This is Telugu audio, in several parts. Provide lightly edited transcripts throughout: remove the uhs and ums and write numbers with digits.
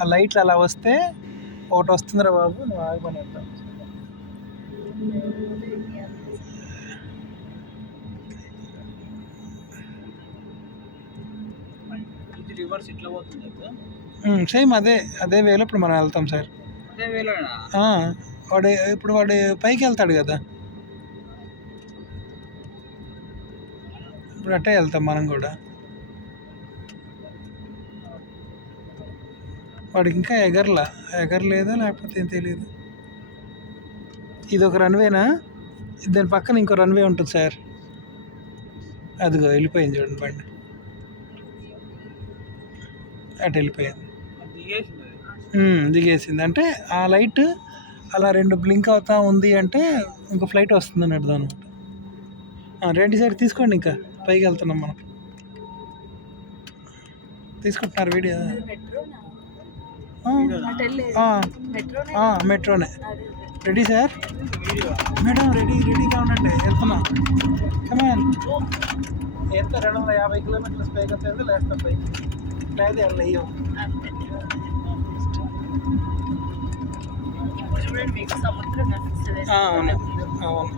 ఆ లైట్లు అలా వస్తే ఒకటి వస్తుందిరా బాబు, నువ్వు ఆగిపోయి వెళ్తావు. రివర్స్ ఇట్లా పోతుంది. సేమ్ అదే అదే వేలో ఇప్పుడు మనం వెళ్తాం సార్. అదే వేలో వాడు పైకి వెళ్తాడు కదా, ఇప్పుడు అట్టే వెళ్తాం మనం కూడా. వాడికి ఇంకా ఎగరలేదా లేకపోతే ఏం తెలియదు. ఇది ఒక రన్వేనా, దాని పక్కన ఇంకో రన్వే ఉంటుంది సార్. అదిగో వెళ్ళిపోయింది చూడండి బండి, అటు వెళ్ళిపోయింది, దిగేసింది. అంటే ఆ లైట్ అలా 2 బ్లింక్ అవుతా ఉంది అంటే ఇంకో ఫ్లైట్ వస్తుంది అని అర్థం అనమాట. రండి సార్, తీసుకోండి, ఇంకా పైకి వెళ్తున్నాం మనం. తీసుకుంటున్నారు వీడియో? మెట్రోనే. Ready sir? మేడం రెడీగా ఉండండి, వెళ్తున్నాం. కమాన్. ఎంత 250 కిలోమీటర్ల పైకి వస్తుంది, లేస్తాం పైకి. లేదా వెళ్ళయ్యో. అవును అవును.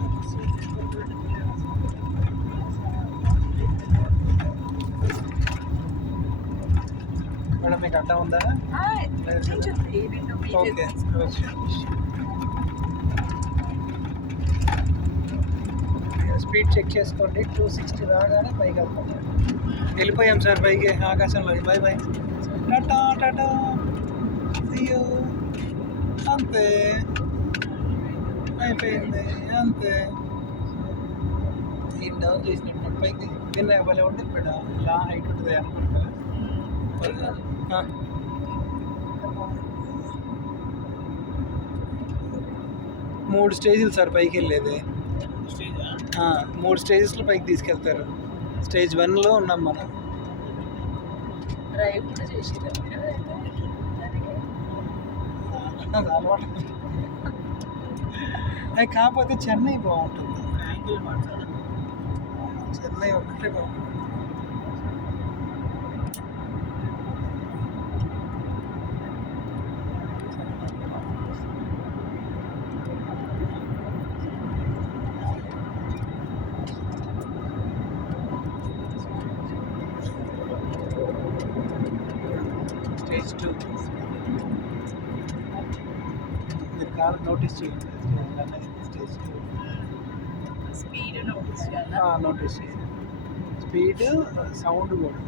మేడం మీకు అడ్డం ఉందా? ఓకే. స్పీడ్ చెక్ చేసుకోండి. 260 రాగానే పైకి వెళ్తాం. వెళ్ళిపోయాం సార్ పైకి, ఆకాశంలో. Bye bye, tata tata, see you. అంతే, అయిపోయింది అంతే. ఈ డౌన్ చేసినట్టు పైకి తిన్న భలే ఉంటుంది మేడం. ఇలా హైట్ ఉంటుంది అనుకుంటా. 3 స్టేజీలు సార్ పైకి వెళ్ళేది. 3 స్టేజెస్లో పైకి తీసుకెళ్తారు. స్టేజ్ 1లో ఉన్నాం మనం. అలవాటు. అది కాకపోతే చెన్నై బాగుంటుంది. చెన్నై ఒకటే బాగుంటుంది. స్టేజ్ 2 మీరు కార్ నోటీస్ చేయండి. స్టేజ్ 2 స్పీడ్ నోటీస్ చేయాలి. నోటీస్ చేయండి. స్పీడ్, సౌండ్ కూడా.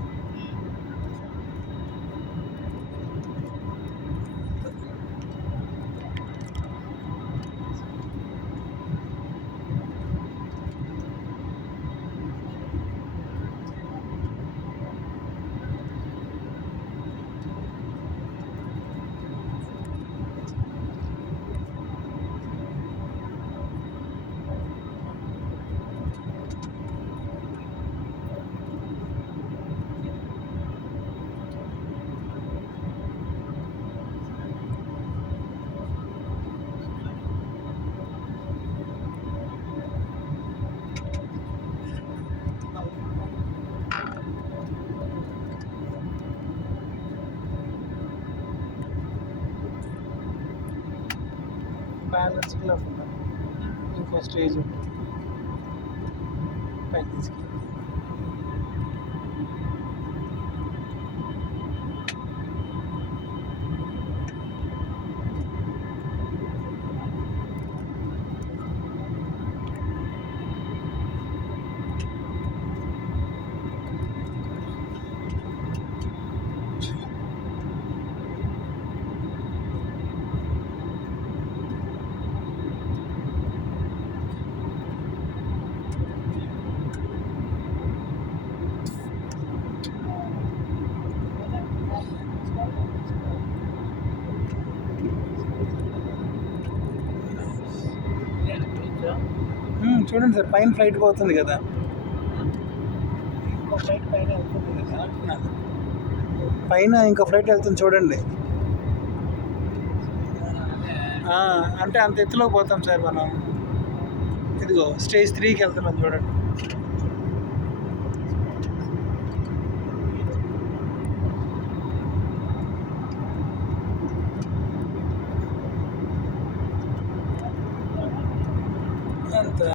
బ్యాలెన్స్గా ఉండాలి. ఇంకో స్టేజ్ ఉంటుంది పైకి తీసుకెళ్ళి. చూడండి సార్, పైన ఫ్లైట్ పోతుంది కదా, ఇంకో ఫ్లైట్ పైన వెళ్తుంది కదా అంటున్నాను. పైన ఇంకో ఫ్లైట్ వెళ్తుంది చూడండి. అంటే అంత ఎత్తులోకి పోతాం సార్ మనం. ఇదిగో స్టేజ్ 3కి వెళ్తున్నాం చూడండి. అంత